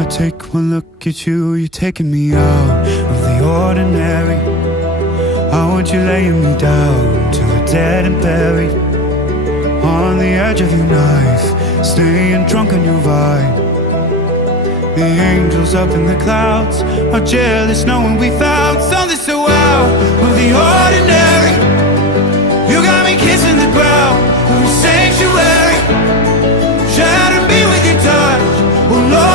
I take one look at you, you're taking me out of the ordinary. I want you laying me down to a dead and buried, on the edge of your knife, staying drunk on your vine. The angels up in the clouds are jealous knowing we found something so out of the ordinary.